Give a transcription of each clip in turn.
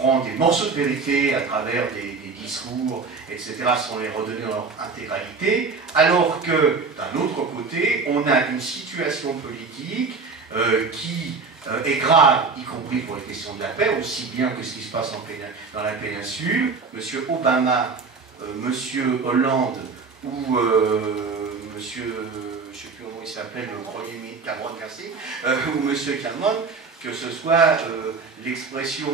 prend des morceaux de vérité à travers des discours, etc., sans les redonner dans leur intégralité, alors que, d'un autre côté, on a une situation politique qui est grave, y compris pour les questions de la paix, aussi bien que ce qui se passe dans la péninsule. Monsieur Obama, Monsieur Hollande ou Monsieur, je ne sais plus comment il s'appelle, le premier ministre Cameron, merci, ou Monsieur Cameron, que ce soit l'expression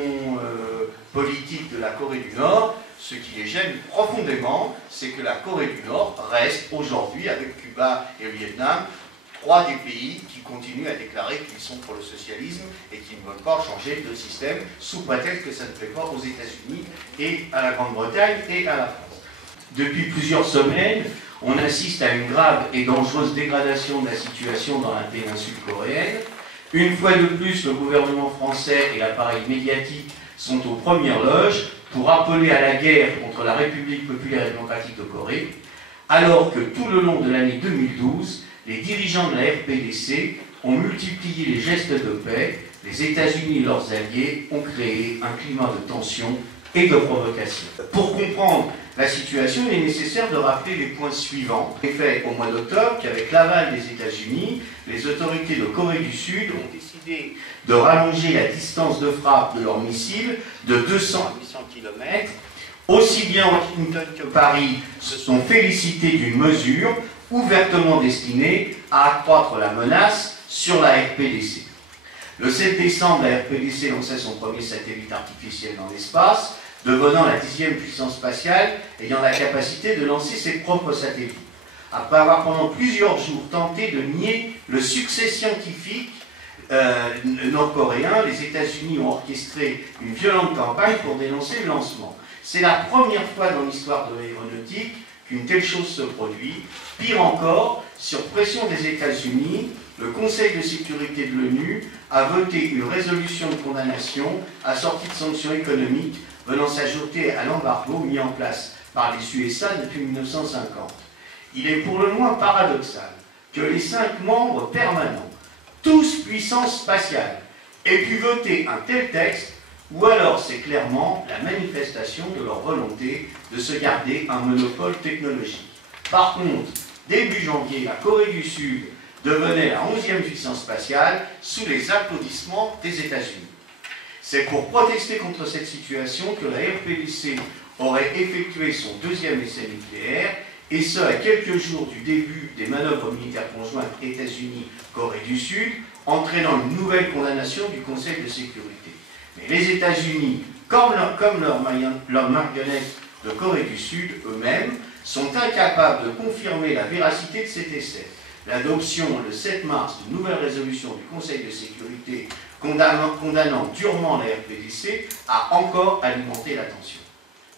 politique de la Corée du Nord, ce qui les gêne profondément, c'est que la Corée du Nord reste aujourd'hui, avec Cuba et le Vietnam, trois des pays qui continuent à déclarer qu'ils sont pour le socialisme et qui ne veulent pas changer de système, sous prétexte que ça ne plaît pas aux États-Unis et à la Grande-Bretagne et à la France. Depuis plusieurs semaines, on assiste à une grave et dangereuse dégradation de la situation dans la péninsule coréenne. Une fois de plus, le gouvernement français et l'appareil médiatique sont aux premières loges pour appeler à la guerre contre la République populaire et démocratique de Corée, alors que tout le long de l'année 2012, les dirigeants de la RPDC ont multiplié les gestes de paix, les États-Unis et leurs alliés ont créé un climat de tension et de provocation. Pour comprendre la situation, il est nécessaire de rappeler les points suivants. En effet, au mois d'octobre, qu'avec l'aval des États-Unis, les autorités de Corée du Sud ont décidé de rallonger la distance de frappe de leurs missiles de 200 à 800 km. Aussi bien Washington que Paris se sont félicités d'une mesure ouvertement destinée à accroître la menace sur la RPDC. Le 7 décembre, la RPDC lançait son premier satellite artificiel dans l'espace, devenant la 10e puissance spatiale ayant la capacité de lancer ses propres satellites. Après avoir pendant plusieurs jours tenté de nier le succès scientifique nord-coréen, les États-Unis ont orchestré une violente campagne pour dénoncer le lancement. C'est la première fois dans l'histoire de l'aéronautique qu'une telle chose se produit. Pire encore, sur pression des États-Unis, le Conseil de sécurité de l'ONU a voté une résolution de condamnation assortie de sanctions économiques venant s'ajouter à l'embargo mis en place par les USA depuis 1950. Il est pour le moins paradoxal que les 5 membres permanents, tous puissance spatiale, aient pu voter un tel texte, ou alors c'est clairement la manifestation de leur volonté de se garder un monopole technologique. Par contre, début janvier, la Corée du Sud devenait la 11e puissance spatiale sous les applaudissements des États-Unis. C'est pour protester contre cette situation que la RPDC aurait effectué son 2e essai nucléaire, et ce à quelques jours du début des manœuvres militaires conjointes États-Unis-Corée du Sud, entraînant une nouvelle condamnation du Conseil de sécurité. Mais les États-Unis, comme leurs marionnettes de Corée du Sud eux-mêmes, sont incapables de confirmer la véracité de cet essai. L'adoption le 7 mars d'une nouvelle résolution du Conseil de sécurité condamnant durement la RPDC a encore alimenté la tension.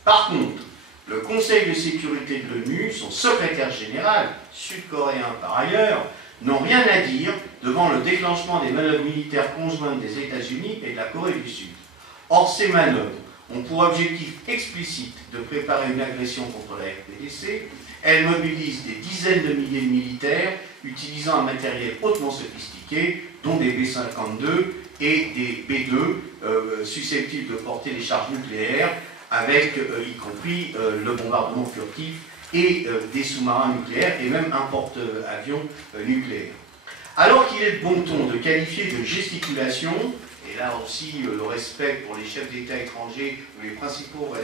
Par contre, le Conseil de sécurité de l'ONU, son secrétaire général, sud-coréen par ailleurs, n'ont rien à dire devant le déclenchement des manœuvres militaires conjointes des États-Unis et de la Corée du Sud. Or, ces manœuvres ont pour objectif explicite de préparer une agression contre la RPDC. Elles mobilisent des dizaines de milliers de militaires utilisant un matériel hautement sophistiqué, dont des B-52 et des B-2 susceptibles de porter des charges nucléaires, avec y compris le bombardement furtif et des sous-marins nucléaires et même un porte-avions nucléaire. Alors qu'il est de bon ton de qualifier de gesticulation, et là aussi le respect pour les chefs d'État étrangers ou les principaux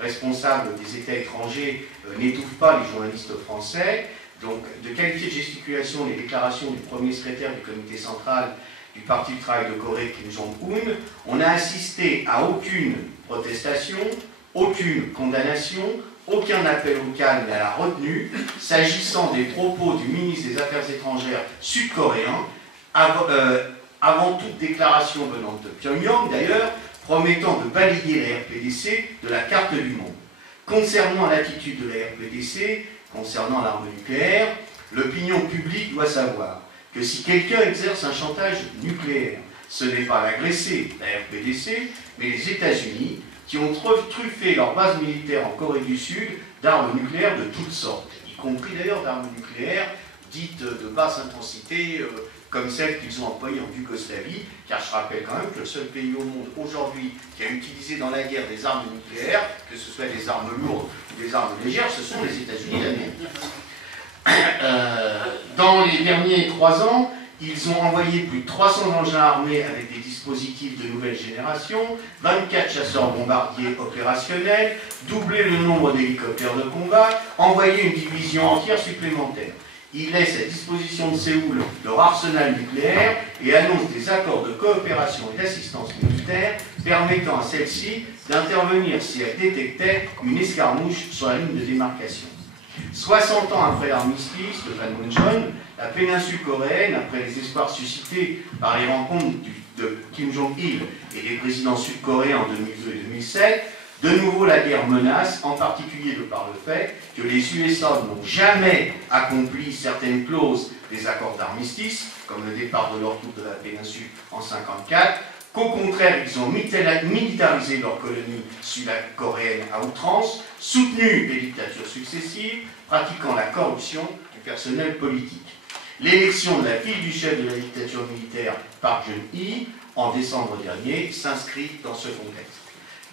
responsables des États étrangers n'étouffe pas les journalistes français, donc de qualifier de gesticulation les déclarations du premier secrétaire du comité central du Parti du travail de Corée, Kim Jong-un, on n'a assisté à aucune protestation, aucune condamnation, aucun appel au calme et à la retenue, s'agissant des propos du ministre des Affaires étrangères sud-coréen, avant toute déclaration venant de Pyongyang d'ailleurs, promettant de balayer la RPDC de la carte du monde. Concernant l'attitude de la RPDC, concernant l'arme nucléaire, l'opinion publique doit savoir que si quelqu'un exerce un chantage nucléaire, ce n'est pas l'agressé, la RPDC, mais les États-Unis, qui ont truffé leur base militaire en Corée du Sud d'armes nucléaires de toutes sortes, y compris d'ailleurs d'armes nucléaires dites de basse intensité, comme celles qu'ils ont employées en Yougoslavie, car je rappelle quand même que le seul pays au monde aujourd'hui qui a utilisé dans la guerre des armes nucléaires, que ce soit des armes lourdes ou des armes légères, ce sont les États-Unis d'Amérique. Dans les derniers 3 ans, ils ont envoyé plus de 300 engins armés avec des dispositifs de nouvelle génération, 24 chasseurs bombardiers opérationnels, doublé le nombre d'hélicoptères de combat, envoyé une division entière supplémentaire. Ils laissent à disposition de Séoul leur arsenal nucléaire et annoncent des accords de coopération et d'assistance militaire permettant à celle-ci d'intervenir si elle détectait une escarmouche sur la ligne de démarcation. 60 ans après l'armistice de Panmunjom, la péninsule coréenne, après les espoirs suscités par les rencontres de Kim Jong-il et des présidents sud-coréens en 2002 et 2007, de nouveau la guerre menace, en particulier de par le fait que les USA n'ont jamais accompli certaines clauses des accords d'armistice, comme le départ de leurs troupes de la péninsule en 1954, qu'au contraire, ils ont militarisé leur colonie sud-coréenne à outrance, soutenu les dictatures successives, pratiquant la corruption du personnel politique. L'élection de la fille du chef de la dictature militaire, Park Geun-hye, en décembre dernier, s'inscrit dans ce contexte.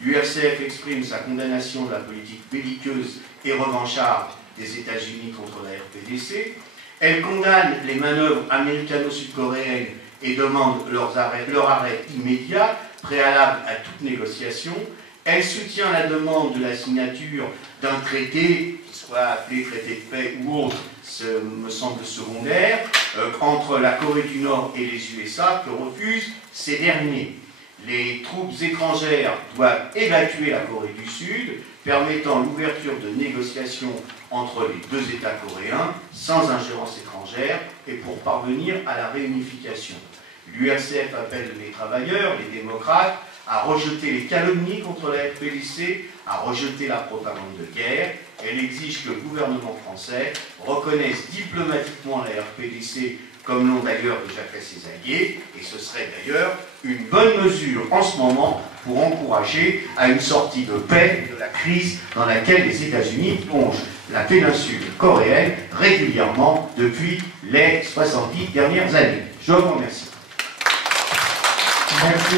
L'URCF exprime sa condamnation de la politique belliqueuse et revancharde des États-Unis contre la RPDC. Elle condamne les manœuvres américano-sud-coréennes et demande leur arrêt immédiat, préalable à toute négociation. Elle soutient la demande de la signature d'un traité, qui soit appelé traité de paix ou autre, ce me semble secondaire, entre la Corée du Nord et les USA, que refusent ces derniers. Les troupes étrangères doivent évacuer la Corée du Sud, permettant l'ouverture de négociations entre les 2 États coréens, sans ingérence étrangère, et pour parvenir à la réunification. L'URCF appelle les travailleurs, les démocrates, à rejeter les calomnies contre la RPDC, à rejeter la propagande de guerre. Elle exige que le gouvernement français reconnaisse diplomatiquement la RPDC, comme l'ont d'ailleurs déjà fait ses alliés, et ce serait d'ailleurs une bonne mesure en ce moment pour encourager à une sortie de paix de la crise dans laquelle les États-Unis plongent la péninsule coréenne régulièrement depuis les 70 dernières années. Je vous remercie. Merci,